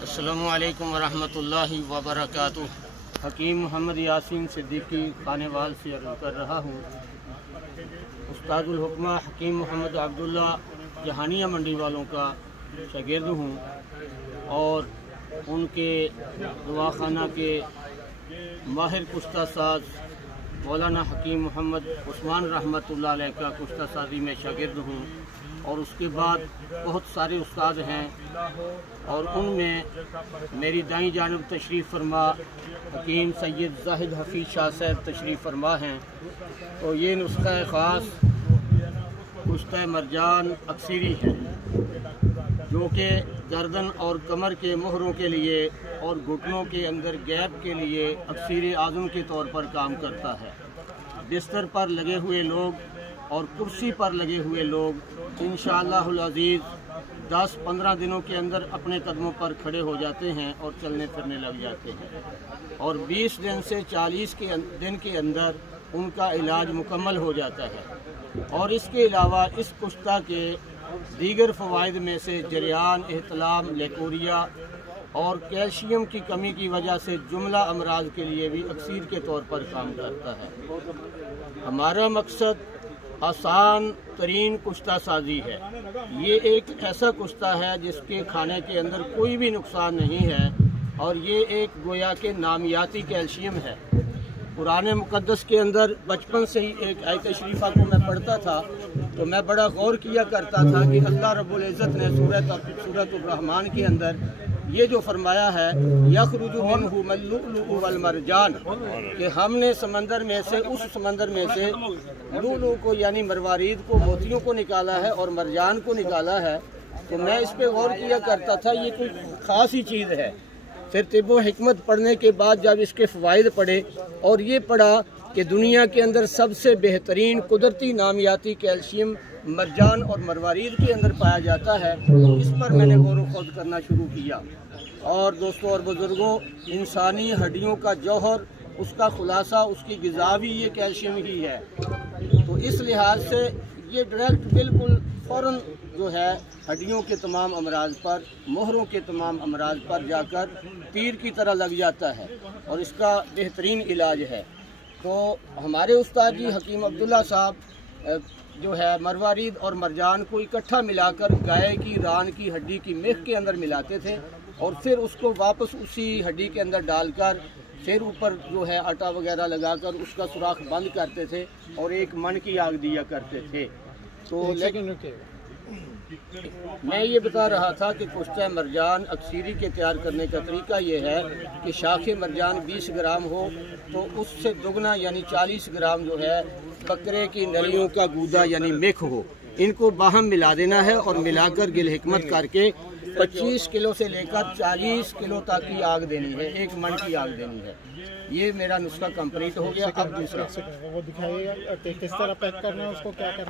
अस्सलामु अलैकुम वरहमतुल्लाहि वबरकातुह। हकीम मोहम्मद यासीन सिद्दीकी खानेवाल से अर्ज़ कर रहा हूँ। उस्तादुल हुक्मा हकीम मोहम्मद अब्दुल्ला जहानिया मंडी वालों का शागिर्द हूँ और उनके दवाखाना के माहिर कुश्ता साज मौलाना हकीम मोहम्मद उस्मान रहमतुल्लाह अलैह का कुश्ता साजी में शागिर्द हूँ। और उसके बाद बहुत सारे उस्ताद हैं और उनमें मेरी दाईं जानिब तशरीफ़ फरमा हकीम सैयद जाहिद हफीज़ शाह साहब तशरीफ़ फरमा हैं। तो ये नुस्ख़ा ख़ास कुश्ता मरजान अक्सीरी है जो कि गर्दन और कमर के मोहरों के लिए और घुटनों के अंदर गैप के लिए अक्सीर आज़म के तौर पर काम करता है। बिस्तर पर लगे हुए लोग और कुर्सी पर लगे हुए लोग इंशाअल्लाहुल अज़ीज़ 10-15 दिनों के अंदर अपने कदमों पर खड़े हो जाते हैं और चलने फिरने लग जाते हैं और 20 दिन से 40 दिन के अंदर उनका इलाज मुकम्मल हो जाता है। और इसके अलावा इस कुश्ता के दीगर फ़वाइद में से जरियान, एहतलाम, लेकोरिया और कैल्शियम की कमी की वजह से जुमला अमराज के लिए भी अक्सीर के तौर पर काम करता है। हमारा मकसद आसान तरीन कुश्ता साजी है। ये एक ऐसा कुश्ता है जिसके खाने के अंदर कोई भी नुकसान नहीं है और ये एक गोया के नामियाती कैल्शियम है। कुरान मुक़द्दस के अंदर बचपन से ही एक आयत शरीफा को मैं पढ़ता था तो मैं बड़ा गौर किया करता था कि अल्लाह रब्बुल इज़्ज़त ने सूरत रहमान के अंदर ये जो फरमाया है यखरुजु मिन्हु लुअलुअ वल मरजान कि हमने समंदर में से उस समंदर में से लुअलुअ को यानी मरवारीद को मोतियों को निकाला है और मरजान को निकाला है। तो मैं इस पे गौर किया करता था ये कोई ख़ास ही चीज़ है। फिर तिब्बो हिकमत पढ़ने के बाद जब इसके फ़वाइद पढ़े और ये पढ़ा कि दुनिया के अंदर सबसे बेहतरीन कुदरती नामियाती कैल्शियम मरजान और मरवारीद के अंदर पाया जाता है, तो इस पर मैंने गौर व खोज करना शुरू किया। और दोस्तों और बुज़ुर्गों, इंसानी हड्डियों का जौहर, उसका खुलासा, उसकी ग़िज़ा भी ये कैल्शियम ही है। तो इस लिहाज से ये डायरेक्ट बिल्कुल फ़ौरन जो है हड्डियों के तमाम अमराज पर, मोहरों के तमाम अमराज पर जाकर तीर की तरह लग जाता है और इसका बेहतरीन इलाज है। तो हमारे उस्ताद जी हकीम अब्दुल्ला साहब जो है मरवारीद और मरजान को इकट्ठा मिलाकर गाय की रान की हड्डी की मेख के अंदर मिलाते थे और फिर उसको वापस उसी हड्डी के अंदर डालकर फिर ऊपर जो है आटा वगैरह लगाकर उसका सुराख बंद करते थे और एक मन की आग दिया करते थे। तो लेकिन मैं ये बता रहा था कि कुश्ता मरजान अक्सीरी के तैयार करने का तरीका ये है कि शाखे मरजान 20 ग्राम हो तो उससे दुगना यानी 40 ग्राम जो है बकरे की नलियों का गूदा यानी मेख हो। इनको बाहम मिला देना है और मिलाकर गिल हिकमत करके 25 किलो से लेकर 40 किलो तक की आग देनी है, एक मन की आग देनी है। ये मेरा नुस्खा कंप्लीट हो गया। अब दूसरा वो दिखाइएगा किस तरह पैक करना है, उसको क्या करना है।